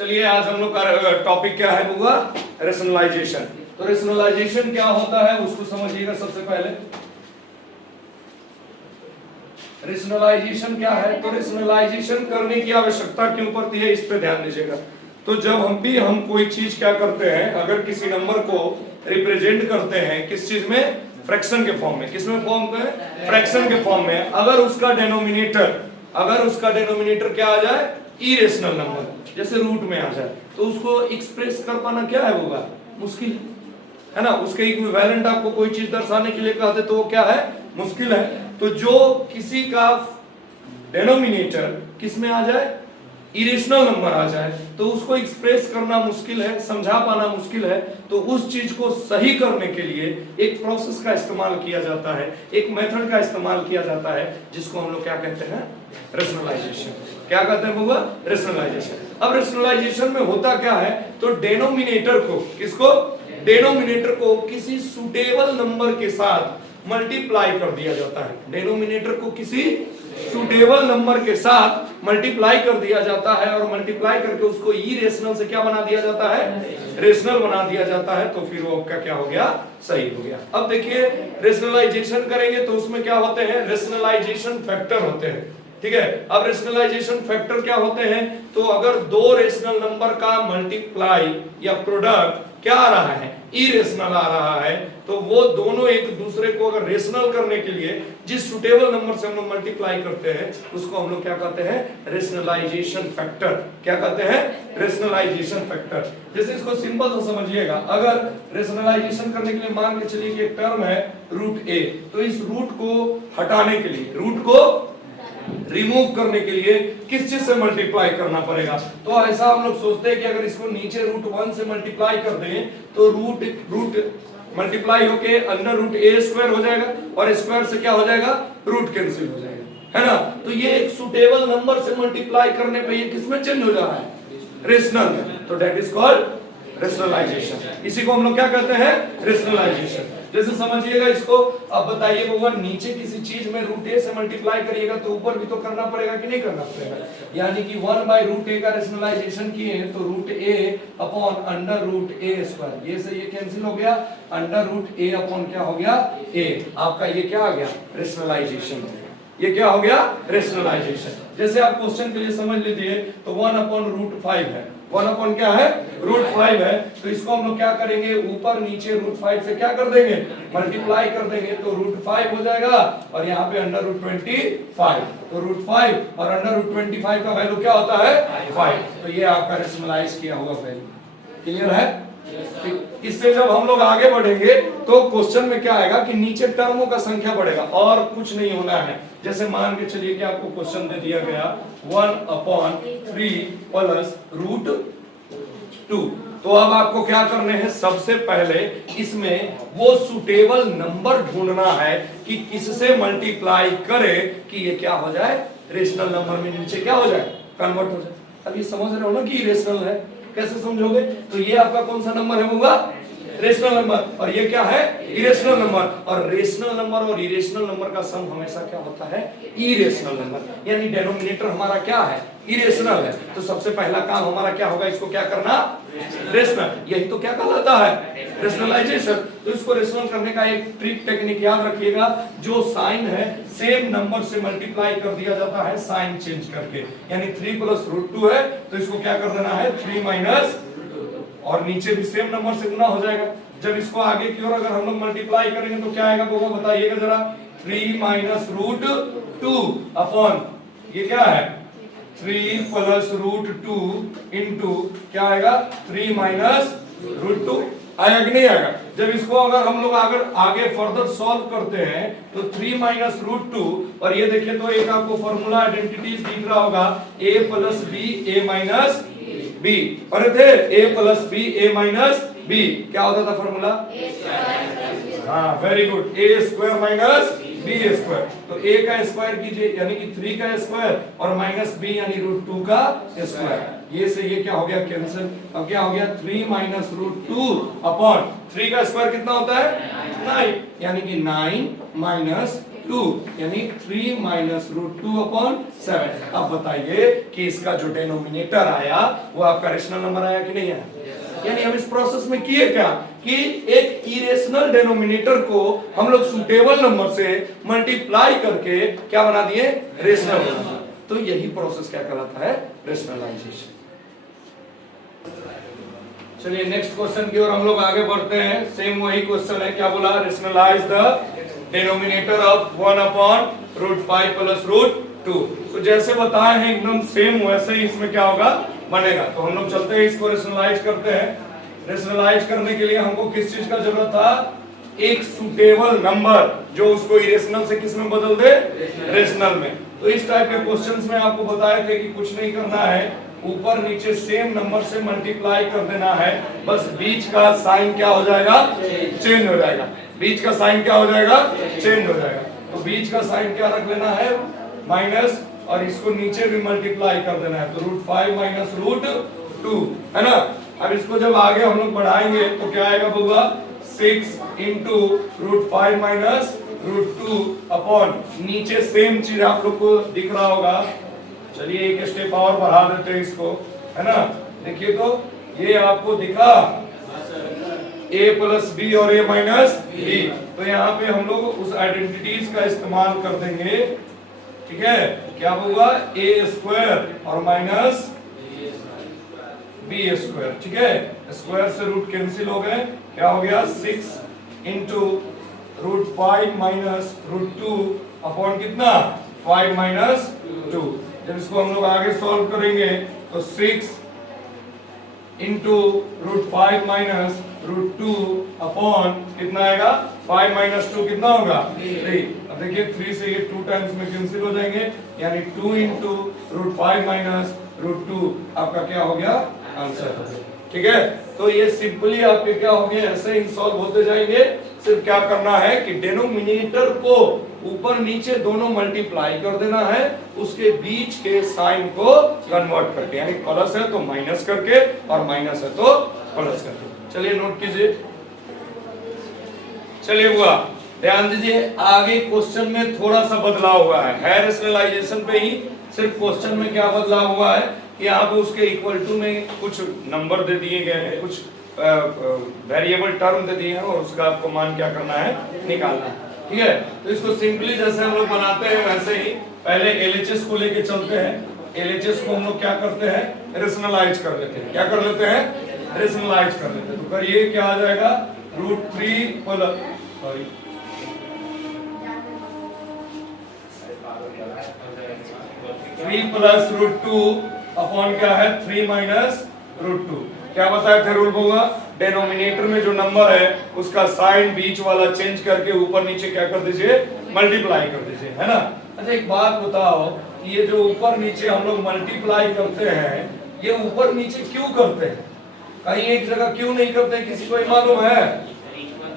चलिए आज हम लोग का टॉपिक क्या है बुआ, रेशनलाइजेशन। तो रेशनलाइजेशन क्या होता है उसको समझिएगा। सबसे पहले रेशनलाइजेशन क्या है, तो रेशनलाइजेशन करने की आवश्यकता क्यों पड़ती है इस पे ध्यान दीजिएगा। तो जब हम कोई चीज क्या करते हैं, अगर किसी नंबर को रिप्रेजेंट करते हैं किस चीज में, फ्रैक्शन के फॉर्म में। किसमें फॉर्म में, फ्रैक्शन के फॉर्म में। अगर उसका डेनोमिनेटर क्या आ जाए, इरेशनल नंबर, जैसे रूट में आ जाए, तो उसको एक्सप्रेस कर पाना क्या है होगा, मुश्किल है ना। उसके इक्विवेलेंट आपको कोई चीज दर्शाने के लिए कहते तो वो क्या है, मुश्किल है। तो जो किसी का डेनोमिनेटर किस में आ जाए, इरेशनल नंबर आ जाए, तो उसको एक्सप्रेस करना मुश्किल है, समझा पाना मुश्किल है। तो उस चीज को सही करने के लिए एक प्रोसेस का इस्तेमाल किया जाता है, एक मेथड का इस्तेमाल किया जाता है, जिसको हम लोग क्या कहते हैं, रेशनलाइजेशन। क्या कहते हैं बुआ, रेशनलाइजेशन। अब रेशनलाइजेशन में होता क्या है, तो डेनोमिनेटर को, किसको, डेनोमिनेटर को किसी सुटेबल नंबर के साथ मल्टीप्लाई कर दिया जाता है। डेनोमिनेटर को किसी सुटेबल नंबर के साथ मल्टीप्लाई कर दिया जाता है, और मल्टीप्लाई करके उसको इरेशनल से क्या बना दिया जाता है, रेशनल बना दिया जाता है। तो फिर वो आपका क्या हो गया, सही हो गया। अब देखिए रेशनलाइजेशन करेंगे तो उसमें क्या होते हैं, रेशनलाइजेशन फैक्टर होते हैं, ठीक है। अब रेशनलाइजेशन फैक्टर क्या होते हैं, तो अगर दो रेशनल नंबर का मल्टीप्लाई या प्रोडक्ट क्या आ रहा है, इरेशनल आ रहा है, तो वो दोनों एक दूसरे को अगर रेशनल करने के लिए जिस सुटेबल नंबर से हम लोग मल्टीप्लाई करते हैं उसको हम लोग क्या कहते हैं, रेशनलाइजेशन फैक्टर। क्या कहते हैं, रेशनलाइजेशन फैक्टर। जैसे इसको सिंपल से समझिएगा, अगर रेशनलाइजेशन करने के लिए मान के चलिए कि एक टर्म है रूट ए, तो इस रूट को हटाने के लिए, रूट को रिमूव करने के लिए किस चीज से मल्टीप्लाई करना पड़ेगा। तो ऐसा हम लोग सोचते हैं कि अगर इसको नीचे रूट 1 से मल्टीप्लाई कर दें तो रूट मल्टीप्लाई होके अंडर रूट ए स्क्वायर हो जाएगा, और स्क्वायर से क्या हो जाएगा, रूट कैंसिल हो जाएगा, है ना। तो ये एक सुटेबल नंबर से मल्टीप्लाई करने पे ये किसमें चेंज हो जा रहा है, रेशनल में। तो दैट इज कॉल्ड रेशनलाइजेशन। इसी को हम लोग क्या कहते हैं, रेशनलाइजेशन। जैसे समझिएगा इसको, अब बताइए भगवान, नीचे किसी चीज में रूट ए से मल्टीप्लाई करिएगा तो ऊपर भी तो करना पड़ेगा कि नहीं करना पड़ेगा। यानी कि 1/√a का रेशनलाइजेशन किए तो रूट ए अपॉन अंडर रूट ए स्क्वायर, ये से ये कैंसिल हो गया, अंडर रूट ए अपॉन क्या हो गया, ए। आपका ये क्या आ गया, रेशनलाइजेशन। ये क्या हो गया, रेशनलाइजेशन। जैसे आप क्वेश्चन के लिए समझ लीजिए, तो 1/√5 है, 1 अपॉन क्या है, √5 है। तो इसको हम लोग क्या करेंगे, ऊपर नीचे √5 से क्या कर देंगे, मल्टीप्लाई कर देंगे, तो √5 हो जाएगा, और यहाँ पे अंडर √25। तो √5 और अंडर √25 का वैल्यू क्या होता है, 5। तो ये आपका रेशनलाइज किया हुआ वैल्यू। क्लियर है। इससे जब हम लोग आगे बढ़ेंगे तो क्वेश्चन में क्या आएगा कि नीचे टर्मों का संख्या बढ़ेगा, और कुछ नहीं होना है। जैसे मान के चलिए कि आपको क्वेश्चन दे दिया गया 1/3 प्लस √2। तो अब आपको क्या करने हैं, सबसे पहले इसमें वो सुटेबल नंबर ढूंढना है कि किससे मल्टीप्लाई करे कि ये क्या हो जाए, रेशनल नंबर में नीचे क्या हो जाए, कन्वर्ट हो जाए। अब ये समझ रहे हो ना कि रेशनल है, कैसे समझोगे। तो ये आपका कौन सा नंबर है होगा, रेशनल नंबर, और ये क्या है, इरेशनल नंबर। और रेशनल नंबर और इरेशनल नंबर का सम हमेशा क्या होता है, इरेशनल नंबर। यानी डेनोमिनेटर हमारा क्या है, इरेशनल है। तो सबसे पहला काम हमारा क्या होगा, इसको क्या करना, रेशनल। यही तो क्या कहलाता है, रेशनलाइजेशन। तो इसको रेशनल करने का एक ट्रिक टेक्निक याद रखिएगा, जो साइन है सेम नंबर से मल्टीप्लाई कर दिया जाता है साइन चेंज करके। यानी 3 + √2 है, तो इसको क्या कर देना है, 3 माइनस, और नीचे भी सेम नंबर से गुना हो जाएगा। जब इसको आगे की ओर अगर हम लोग मल्टीप्लाई करेंगे तो क्या आएगा वो बताइएगा जरा, 3 माइनस √2 अपॉन ये क्या है, 3 + √2 इंटू क्या आएगा, 3 माइनस √2। आएगा कि नहीं आएगा। जब इसको अगर हम लोग आगे फर्दर सॉल्व करते हैं तो 3 माइनस √2, और ये देखिए तो एक आपको फॉर्मूला आइडेंटिटीज दिख रहा होगा, a + b a minus b। और थे a + b a minus b, क्या होता था फॉर्मूला, हाँ very good, a² minus b²। तो a का स्क्वायर कीजिए यानी कि 3 का स्क्वायर, और माइनस b यानी √2 का स्क्वायर। ये से ये क्या हो गया, कैंसिल। अब क्या हो गया, 3 माइनस √2 अपॉन 3 का स्क्वायर कितना होता है, 9, यानी कि 9 माइनस 2 यानी 3 माइनस रूट 2 अपॉन 7। अब बताइए कि इसका जो डिनोमिनेटर आया वो आपका रेशनल नंबर आया कि नहीं आया? यानी हम इस प्रोसेस में किए क्या कि एक इरेशनल डिनोमिनेटर को हम लोग सुटेबल नंबर से मल्टीप्लाई करके क्या बना दिए? रेशनल बना दिए। तो यही प्रोसेस क्या कहलाता है? रेशनलाइजेशन। चलिए नेक्स्ट क्वेश्चन की ओर हम लोग आगे बढ़ते हैं। सेम वही क्वेश्चन है, क्या बोला? Rationalise the denominator of 1 upon root 5 plus root 2। तो जैसे बताए हैं एकदम सेम वैसे ही इसमें क्या होगा? बनेगा। तो हम लोग चलते हैं, इसको रेशनलाइज करते हैं। रेशनलाइज करने के लिए हमको किस चीज का जरूरत था? एक सुटेबल नंबर जो उसको इरेशनल से किस में बदल दे? रेशनल में। तो इस टाइप के क्वेश्चंस में आपको बताए थे कि कुछ नहीं करना है, ऊपर नीचे सेम नंबर से मल्टीप्लाई कर देना है, बस बीच का साइन क्या हो जाएगा? चेंज हो जाएगा। बीच का साइन क्या हो जाएगा? चेंज हो जाएगा। तो बीच का साइन क्या रख लेना है? माइनस, और इसको नीचे भी मल्टीप्लाई कर देना है, तो रूट 5 माइनस रूट 2 है ना। अब इसको जब आगे हम लोग बढ़ाएंगे तो क्या आएगा बउआ? 6 into root 5 minus root 2 upon नीचे सेम चीज आप लोग को दिख रहा होगा। चलिए एक स्टेप और बढ़ा देते हैं इसको, है ना। देखिए तो ये आपको दिखा a प्लस बी और a माइनस बी। तो यहाँ पे हम लोग उस आइडेंटिटीज का इस्तेमाल कर देंगे, ठीक है। क्या होगा? a स्क्वायर और माइनस बी स्क्वायर, ठीक है। स्क्वायर से रूट कैंसिल हो गए, क्या हो गया? 6 into root 5 minus root 2 upon कितना? 5 माइनस 2। जब इसको हम लोग आगे सॉल्व करेंगे तो 6 into root 5 minus root 2 upon कितना आएगा? 5 माइनस 2 कितना होगा? 3। अब देखिए 3 से ये 2 टाइम्स में कैंसिल हो जाएंगे, यानी 2 इंटू रूट 5 माइनस रूट 2 आपका क्या हो गया? आंसर। ठीक है, तो ये सिंपली आपके क्या होंगे? ऐसे ही सॉल्व होते जाएंगे। सिर्फ क्या करना है कि डिनोमिनेटर को ऊपर नीचे दोनों मल्टीप्लाई कर देना है, उसके बीच के साइन को कन्वर्ट करके, यानी प्लस है तो माइनस करके और माइनस है तो प्लस करके। चलिए नोट कीजिए। चलिए हुआ, ध्यान दीजिए, आगे क्वेश्चन में थोड़ा सा बदलाव हुआ है रेशनलाइजेशन पे ही। सिर्फ क्वेश्चन में क्या बदलाव हुआ है कि यहाँ पे उसके इक्वल टू में कुछ नंबर दे दिए गए हैं, कुछ वेरिएबल टर्म दे दिए हैं और उसका आपको मान क्या करना है? निकालना है। ठीक है, तो इसको सिंपली जैसे हम लोग बनाते हैं वैसे ही पहले एलएचएस को लेके चलते हैं। एलएचएस को हम लोग क्या करते हैं? रेशनलाइज कर लेते हैं। क्या कर लेते हैं? रेशनलाइज कर लेते हैं। तो करिए क्या आ जाएगा? Root 3 plus 3 plus root 2 upon क्या है? 3 माइनस रूट 2। क्या बताया थे रूल होगा? डिनोमिनेटर में जो नंबर है उसका साइन बीच वाला चेंज करके ऊपर नीचे क्या कर दीजिए? मल्टीप्लाई कर दीजिए, है ना। अच्छा एक बात बताओ, ये जो ऊपर नीचे हम लोग मल्टीप्लाई करते हैं, ये ऊपर नीचे क्यों करते हैं? कहीं एक जगह क्यों नहीं करते? किसी को मालूम है?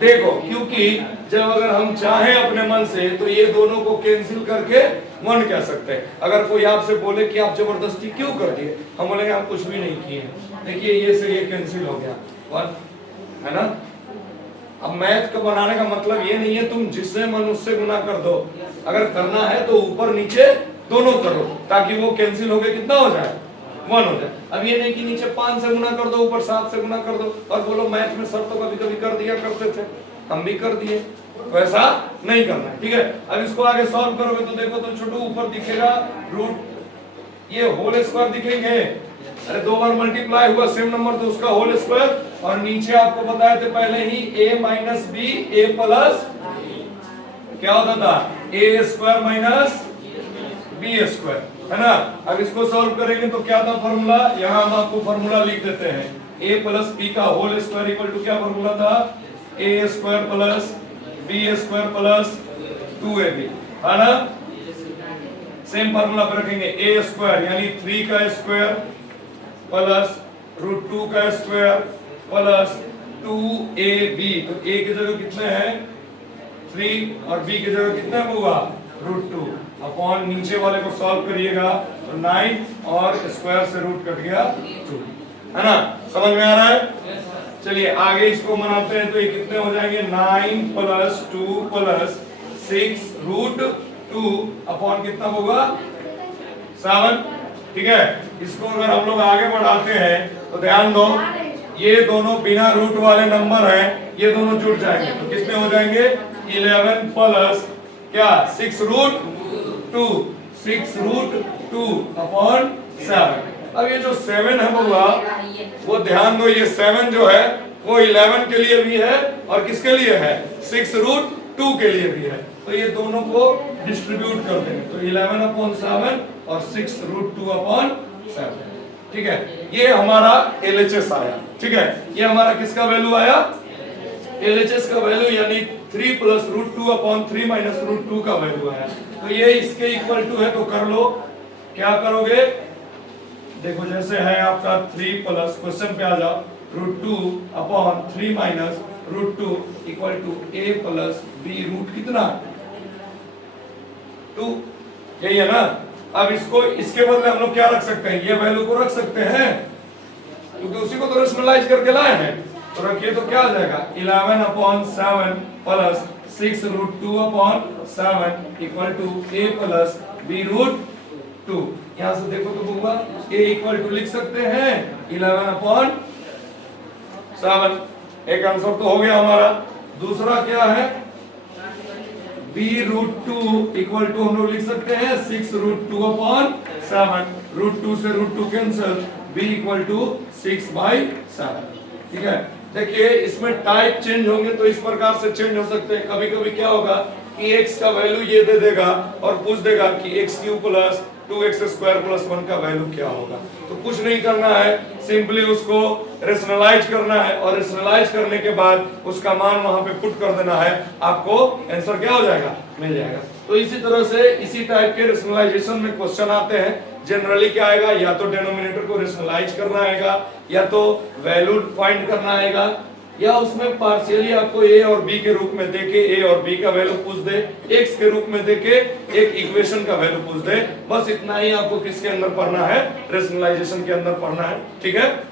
देखो, क्योंकि जब अगर हम चाहें अपने मन से तो ये दोनों को कैंसिल करके 1 कह सकते हैं। अगर कोई आपसे बोले कि आप जबरदस्ती क्यों कर दिए, हम बोलेंगे हम कुछ भी नहीं किए। देखिए ये से ये कैंसिल हो गया 1, है ना। अब मैथ का बनाने का मतलब ये नहीं है तुम जिससे मन उससे गुना कर दो। अगर करना है तो ऊपर नीचे दोनों करो ताकि वो कैंसिल हो गए कितना हो जाए? 1 हो जाए। अब ये नहीं कि नीचे 5 से गुना कर दो, ऊपर 7 से गुना कर दो और बोलो मैथ में सर तो कभी कभी कर दिया करते थे, हम भी कर दिए। तो ऐसा नहीं करना है, ठीक है। अब इसको आगे सॉल्व करोगे तो देखो तो छोटू ऊपर दिखेगा रूट, ये होल स्क्वायर दिखेंगे। अरे 2 बार मल्टीप्लाई हुआ सेम नंबर तो उसका होल स्क्वायर, और नीचे आपको बताए थे पहले ही a minus B A plus क्या होता था? A square minus B square, है ना। अब इसको सॉल्व करेंगे तो क्या था फॉर्मूला? यहाँ हम आपको फॉर्मूला लिख देते हैं। a प्लस बी का होल स्क्वायर इक्वल टू क्या फॉर्मूला था? a square plus B square plus 2ab, है ना। सेम फॉर्मूला पर रखेंगे a स्क्वायर यानी 3 का स्क्वायर प्लस रूट 2 का स्क्वायर प्लस 2ab। तो a की जगह कितने हैं? 3 और b की जगह कितने होगा? रूट 2 अपॉन नीचे वाले को सॉल्व करिएगा तो 9 और स्क्वायर से रूट कट गया 2, है ना। समझ में आ रहा है? चलिए आगे इसको बनाते हैं तो ये कितने हो जाएंगे? 9 प्लस 2 प्लस 6√2 अपॉन कितना होगा 7। ठीक है, इसको अगर हम लोग आगे बढ़ाते हैं तो ध्यान दो, ये दोनों बिना रूट वाले नंबर हैं, ये दोनों जुड़ जाएंगे तो कितने हो जाएंगे 11 प्लस क्या 6√2 6√2 अपॉन 7। अब ये जो 7 है वो ध्यान दो, ये 7 जो है वो 11 के लिए भी है और किसके लिए है 6√2 के लिए भी है, तो ये दोनों को डिस्ट्रीब्यूट कर देंगे तो 11/7 और 6√2/7। ठीक है, ये हमारा LHS आया। ठीक है, ये हमारा किसका वैल्यू आया LHS का वैल्यू, यानी 3 + √2/3 - √2 का वैल्यू आया। तो ये इसके इक्वल टू है, तो कर लो, क्या करोगे देखो, जैसे है आपका 3 प्लस, क्वेश्चन पे आ जाओ, √2/3 - √2 equal to a + b root कितना 2, यही है ना। अब इसको इसके बदले हम लोग क्या रख सकते हैं, ये वैल्यू को रख सकते हैं क्योंकि उसी को तो रेशनलाइज करके लाए हैं, तो रखिए तो क्या आ जाएगा 11/7 plus 6√2/7 equal to a + b √2। यहां से देखो तो होगा a इक्वल टू लिख सकते हैं 11/7। एक आंसर तो हो गया हमारा। दूसरा क्या है b √2 इक्वल टू हम लोग लिख सकते हैं 6√2/7, √2 से √2 कैंसिल, b इक्वल टू 6/7। ठीक है, देखिए इसमें टाइप चेंज होंगे तो इस प्रकार से चेंज हो सकते हैं। कभी कभी क्या होगा कि x का वैल्यू ये दे देगा और पूछ देगा कि x³ + 2x² + 1 का वैल्यू क्या होगा, तो कुछ नहीं करना है, सिंपली उसको रेशनलाइज करना है और रेशनलाइज करने के बाद उसका मान वहां पे पुट कर देना है, आपको आंसर क्या हो जाएगा मिल जाएगा। तो इसी तरह से इसी टाइप के रेशनलाइजेशन में क्वेश्चन आते हैं। जनरली क्या आएगा, या तो डिनोमिनेटर को रेशनलाइज करना आएगा, या तो वैल्यू फाइंड करना आएगा, या उसमें पार्शियली आपको a और b के रूप में देके a और b का वैल्यू पूछ दे, x के रूप में देके एक इक्वेशन का वैल्यू पूछ दे। बस इतना ही आपको किसके अंदर पढ़ना है, रेशनलाइजेशन के अंदर पढ़ना है। ठीक है।